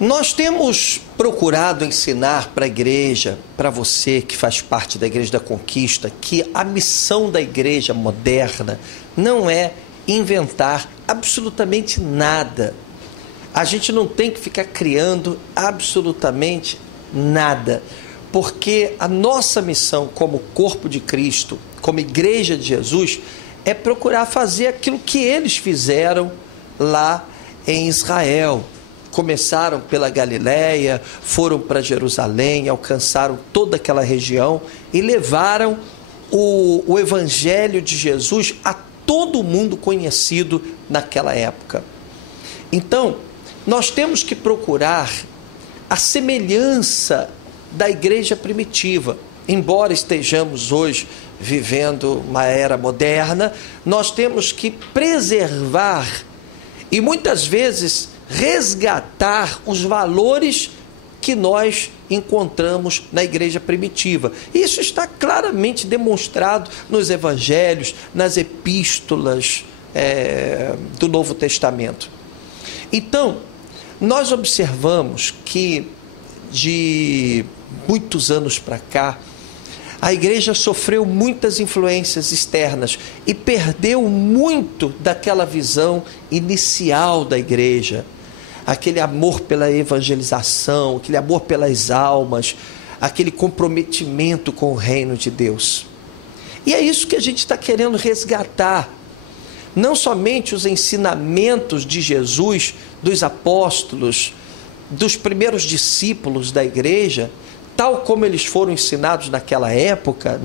Nós temos procurado ensinar para a igreja, para você que faz parte da Igreja da Conquista, que a missão da igreja moderna não é inventar absolutamente nada. A gente não tem que ficar criando absolutamente nada, porque a nossa missão como corpo de Cristo, como igreja de Jesus, é procurar fazer aquilo que eles fizeram lá em Israel. Começaram pela Galileia, foram para Jerusalém, alcançaram toda aquela região e levaram o Evangelho de Jesus a todo mundo conhecido naquela época. Então, nós temos que procurar a semelhança da igreja primitiva. Embora estejamos hoje vivendo uma era moderna, nós temos que preservar e muitas vezes resgatar os valores que nós encontramos na igreja primitiva. Isso está claramente demonstrado nos evangelhos, nas epístolas do Novo Testamento. Então, nós observamos que de muitos anos para cá, a igreja sofreu muitas influências externas e perdeu muito daquela visão inicial da igreja. Aquele amor pela evangelização, aquele amor pelas almas, aquele comprometimento com o reino de Deus. E é isso que a gente está querendo resgatar. Não somente os ensinamentos de Jesus, dos apóstolos, dos primeiros discípulos da igreja, tal como eles foram ensinados naquela época,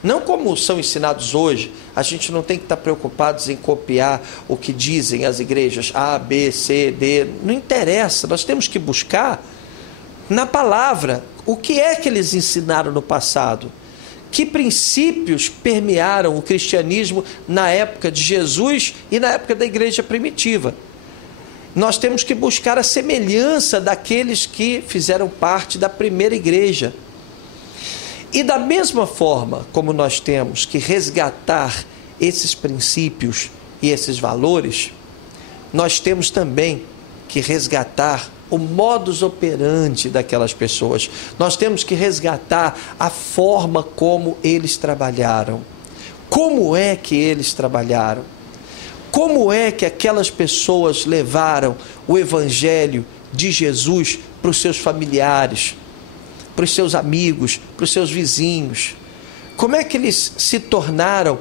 não como são ensinados hoje. A gente não tem que estar preocupados em copiar o que dizem as igrejas A, B, C, D, não interessa. Nós temos que buscar na palavra o que é que eles ensinaram no passado, que princípios permearam o cristianismo na época de Jesus e na época da igreja primitiva. Nós temos que buscar a semelhança daqueles que fizeram parte da primeira igreja. E da mesma forma como nós temos que resgatar esses princípios e esses valores, nós temos também que resgatar o modus operandi daquelas pessoas. Nós temos que resgatar a forma como eles trabalharam. Como é que eles trabalharam? Como é que aquelas pessoas levaram o Evangelho de Jesus para os seus familiares, para os seus amigos, para os seus vizinhos? Como é que eles se tornaram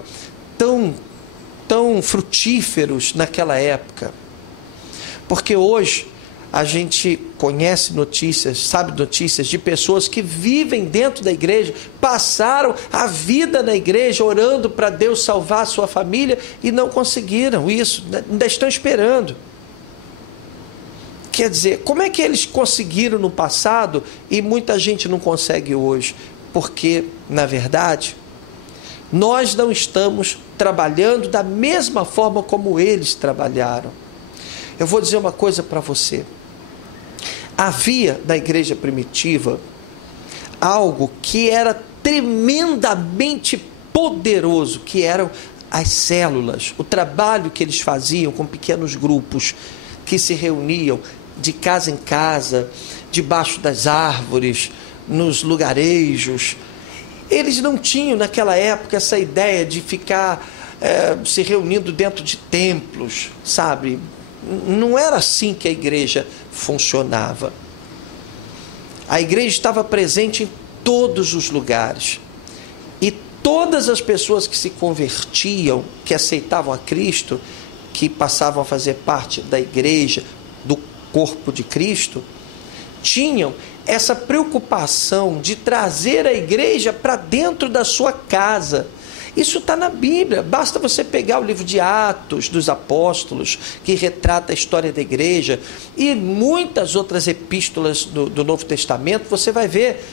tão frutíferos naquela época? Porque hoje a gente conhece notícias, sabe notícias de pessoas que vivem dentro da igreja, passaram a vida na igreja orando para Deus salvar a sua família e não conseguiram isso, ainda estão esperando. Quer dizer, como é que eles conseguiram no passado e muita gente não consegue hoje? Porque, na verdade, nós não estamos trabalhando da mesma forma como eles trabalharam. Eu vou dizer uma coisa para você. Havia na igreja primitiva algo que era tremendamente poderoso, que eram as células, o trabalho que eles faziam com pequenos grupos que se reuniam de casa em casa, debaixo das árvores, nos lugarejos. Eles não tinham naquela época essa ideia de ficar se reunindo dentro de templos, sabe? Não era assim que a igreja funcionava. A igreja estava presente em todos os lugares. E todas as pessoas que se convertiam, que aceitavam a Cristo, que passavam a fazer parte da igreja, do corpo de Cristo, tinham essa preocupação de trazer a igreja para dentro da sua casa. Isso está na Bíblia, basta você pegar o livro de Atos dos Apóstolos, que retrata a história da igreja, e muitas outras epístolas do Novo Testamento, você vai ver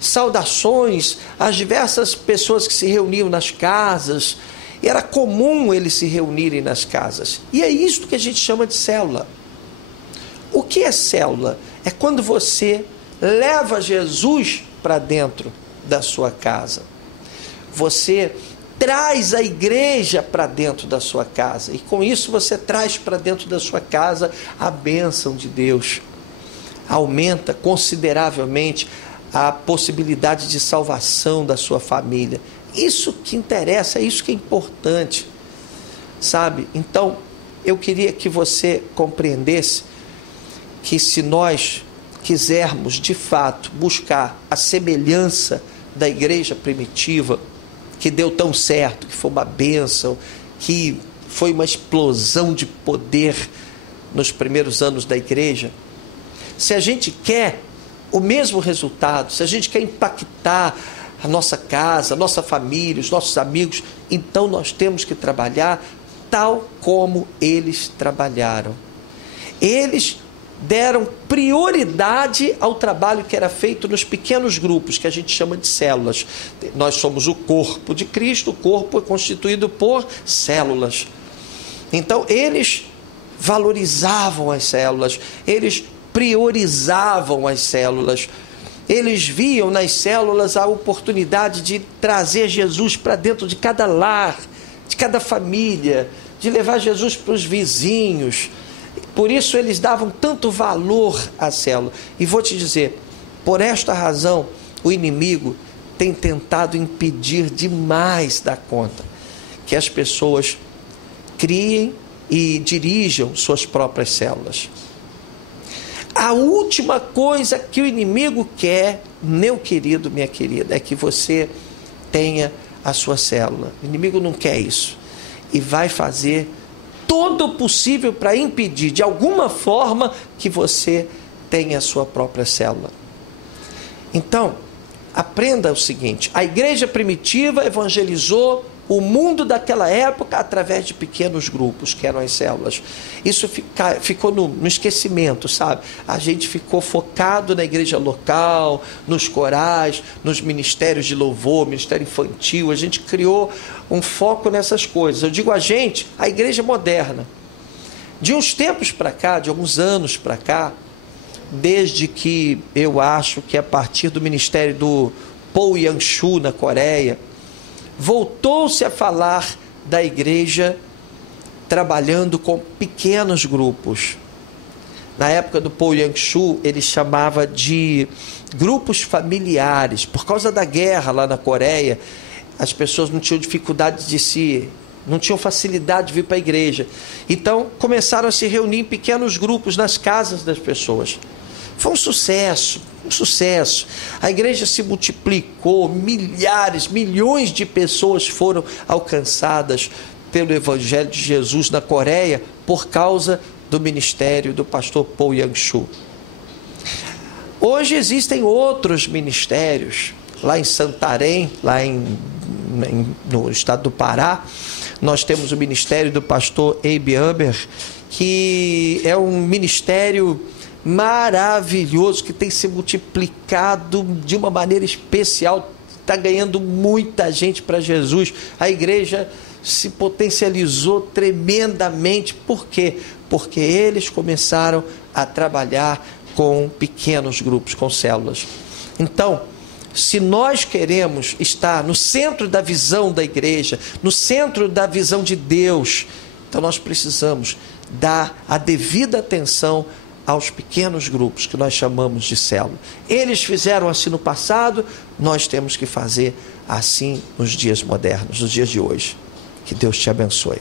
saudações às diversas pessoas que se reuniam nas casas. Era comum eles se reunirem nas casas. E é isto que a gente chama de célula. O que é célula? É quando você leva Jesus para dentro da sua casa. Você traz a igreja para dentro da sua casa. E com isso você traz para dentro da sua casa a bênção de Deus. aumenta consideravelmente a possibilidade de salvação da sua família. Isso que interessa, é isso que é importante, sabe? Então, eu queria que você compreendesse que se nós quisermos, de fato, buscar a semelhança da igreja primitiva, que deu tão certo, que foi uma bênção, que foi uma explosão de poder nos primeiros anos da igreja, se a gente quer o mesmo resultado, se a gente quer impactar a nossa casa, a nossa família, os nossos amigos, então nós temos que trabalhar tal como eles trabalharam. Eles deram prioridade ao trabalho que era feito nos pequenos grupos, que a gente chama de células. Nós somos o corpo de Cristo, o corpo é constituído por células. Então, eles valorizavam as células, eles priorizavam as células, eles viam nas células a oportunidade de trazer Jesus para dentro de cada lar, de cada família, de levar Jesus para os vizinhos. Por isso eles davam tanto valor à célula. E vou te dizer, por esta razão, o inimigo tem tentado impedir demais da conta que as pessoas criem e dirijam suas próprias células. A última coisa que o inimigo quer, meu querido, minha querida, é que você tenha a sua célula. O inimigo não quer isso. E vai fazer todo o possível para impedir, de alguma forma, que você tenha a sua própria célula. Então, aprenda o seguinte: a igreja primitiva evangelizou o mundo daquela época através de pequenos grupos, que eram as células. Isso ficou no esquecimento, sabe? A gente ficou focado na igreja local, nos corais, nos ministérios de louvor, ministério infantil. A gente criou um foco nessas coisas. Eu digo a igreja moderna. De uns tempos para cá, de alguns anos para cá, desde que eu acho que a partir do ministério do Paul Yang-Shu na Coreia, voltou-se a falar da igreja trabalhando com pequenos grupos. Na época do Paul Yang-Shu, ele chamava de grupos familiares. Por causa da guerra lá na Coreia, as pessoas não tinham dificuldade não tinham facilidade de vir para a igreja. Então, começaram a se reunir em pequenos grupos nas casas das pessoas. Foi um sucesso. A igreja se multiplicou, milhões de pessoas foram alcançadas pelo Evangelho de Jesus na Coreia por causa do ministério do pastor Paul Yang-Shu. Hoje existem outros ministérios, lá em Santarém, no estado do Pará, nós temos o ministério do pastor Abe Huber, que é um ministério maravilhoso, que tem se multiplicado de uma maneira especial, está ganhando muita gente para Jesus. A igreja se potencializou tremendamente. Por quê? Porque eles começaram a trabalhar com pequenos grupos, com células. Então, se nós queremos estar no centro da visão da igreja, no centro da visão de Deus, então nós precisamos dar a devida atenção aos pequenos grupos que nós chamamos de célula. Eles fizeram assim no passado, nós temos que fazer assim nos dias modernos, nos dias de hoje. Que Deus te abençoe.